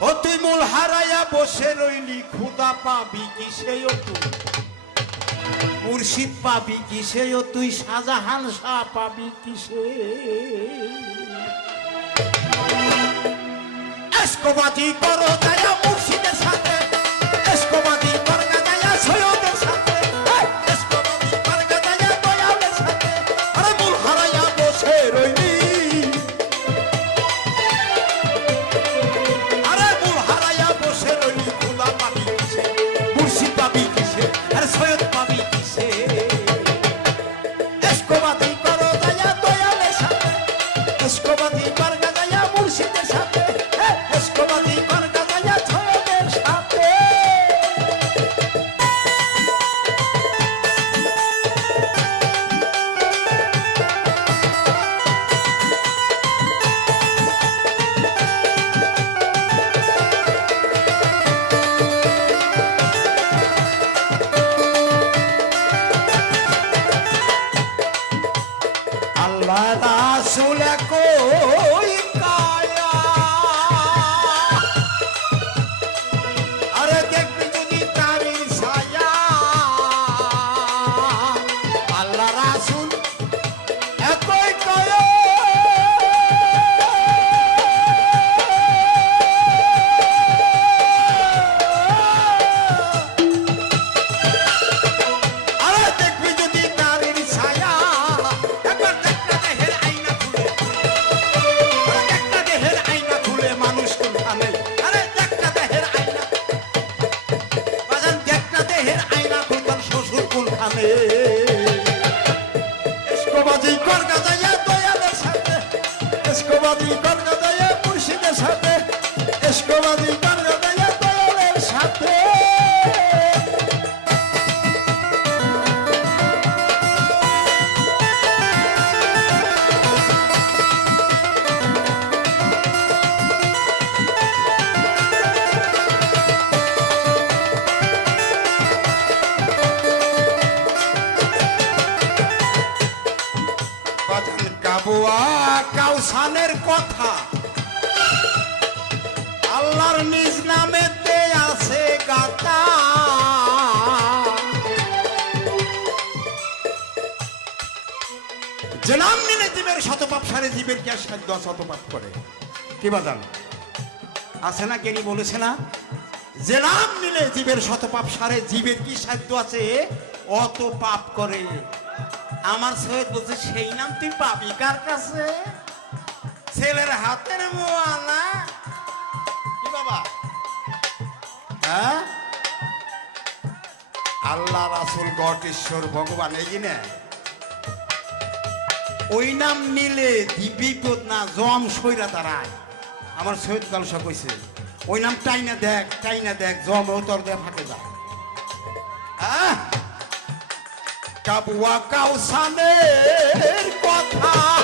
ও তুই মূল হারাইয়া বসে রইলি খুদা পাবি কিসেও তুই? মুর্শিদ পাবি কিসেও তুই? শাহজাহান শাহ পাবি কিসে? এসকোবাজি করো আল্লাহ রাসুল গাজাইয়া মুর্শিদের সাথে এসকোবাজি কাউসানের কথা। আল্লাহর নিজ নামেতে আছে গাতা যে নাম নিলে জীবের শতপাপ, সারে জীবের কি সাধ্য শতপাপ করে? কি বাজান? আছে না কেনি বলেছে না? যে নাম নিলে জীবের শতপাপ, সারে জীবের কি সাধ্য আছে? অত পাপ করে। আমার সৈয়দ বলছে, সেই নাম তুই পাবি কার কাছে? ছেলের হাতের মোয়ালা কি বাবা? হ্যাঁ? আল্লাহ রাসুল গট ঈশ্বর ভগবান এই কি না। ওই নাম নিলে বিপদ না জম সইরা দাঁড়ায়। আমার সৈয়দ কালসা কইছে ওই নাম টাইনা দেখ টাইনা দেখ জম তোর দেখ ফাটে যায়। আহ! কাবুয়া কাউসানের কথা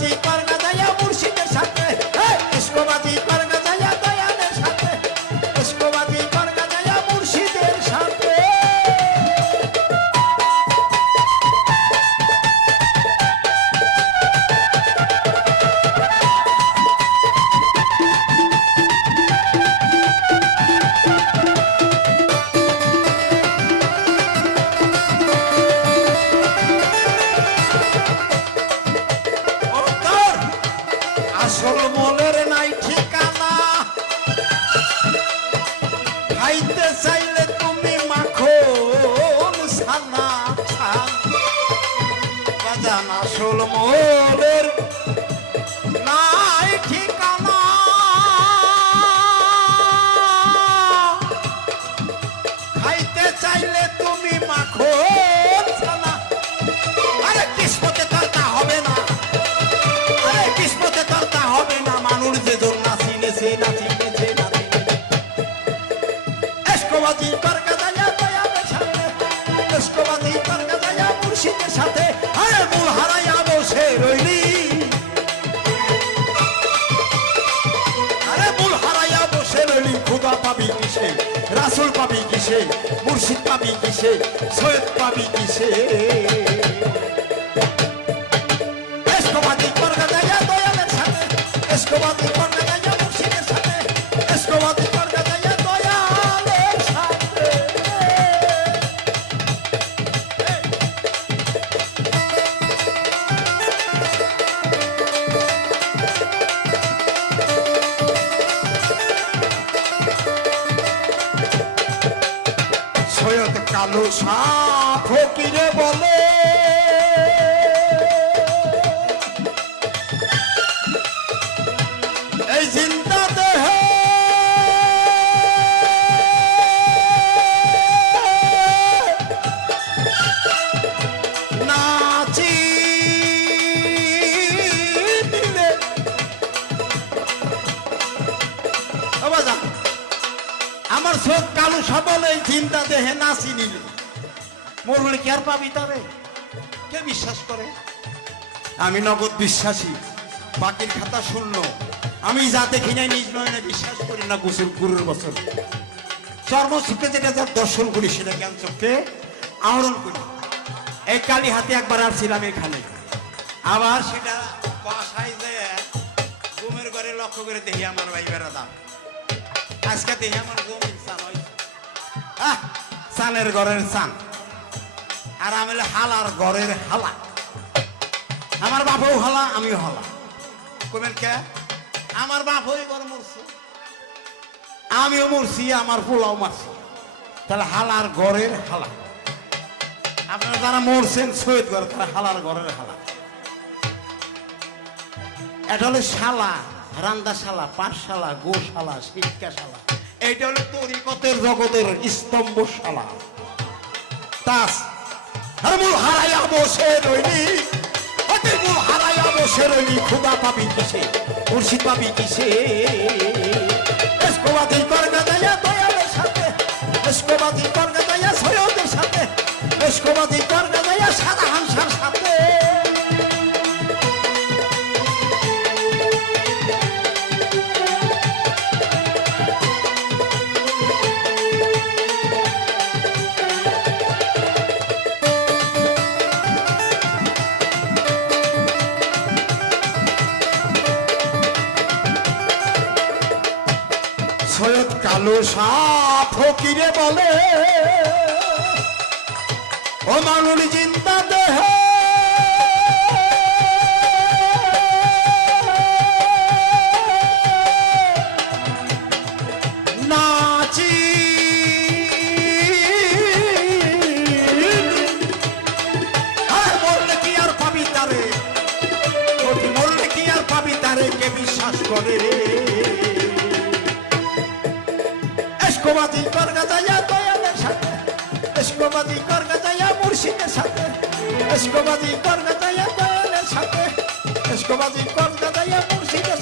এসকোবাদি আসল মলের ইস্কবাজি পার্কে যাইয়া দয়াদের সাথে ইস্কবাজি পার্কে যাইয়া মুর্শিদের সাথে আরে মূল হারাইয়া বসে রইলি। আরে মূল হারাইয়া বসে রইলি, খুদা পাবি কিসে? রাসুল পাবি কিসে? মুর্শিদ পাবি কিসে? সৈয়দ পাবি কিসে? কালু শাহ ফকিরে বলে। এই চিন্তা দেহ। আমার চোখ কালু সবল এই চিন্তা দেহে নাচি নিলে মরলে কি আর পাবি তারে? কে বিশ্বাস করে? আমি নগদ বিশ্বাসী, বাকির খাতা শূন্য। আমি যা দেখি নাই নিজ নয়নে বিশ্বাস করি না গোসল গুরুর বছর। চর্মসূত্রে যেটা যার দর্শন করি সেটা জ্ঞান চোখে আহরণ করি। এই কালী হাতে একবার আসছিলাম এখানে। আবার সেটা বাসায় যায় ঘুমের ঘরে লক্ষ্য করে দেখি আমার ভাই বেড়া দাম আজকে দেখি আমার চান হয়েছে চানের ঘরের চান আর আমি হালার ঘরের হালা। আমার বাপও হালা, আমিও হালা। কবেন কে? আমার বাপ ঘর মরছে। আমিও মরছি, আমার পোলাও মারছি। তাহলে হালার ঘরের হালা। আপনারা যারা মরছেন সৈয়দ ঘর, তারা হালার ঘরের হালা। এটা হলো শালা, রান্দাশালা, পাঠশালা, গোশালা, শিক্ষাশালা। এইটা হলো তরিকতের জগতের স্তম্ভশালা। তাস আর মূল হারাইয়া বসে রইলি। অতি মূল হারাইয়া বসে রইলি খুদা পাবি কিসে মুর্শিদ পাবি কিসে? এসকোবাদি করবে দয়া, দয়ালের সাথে। এসকোবাদি করবে কালু শাহ ফকিরে বলে, ও মানুষ, চিন্তা দেহ নাচি বললে কি আর কি আর কে বিশ্বাস করে রে? এসকোবাদি করগা যায়া দয়ালের সাথে। এসকোবাদি করগা যায়া মুর্শিদের সাথে। এসকোবাদি করগা যায়া দয়ালের সাথে। এসকোবাদি করগা যায়া মুর্শিদের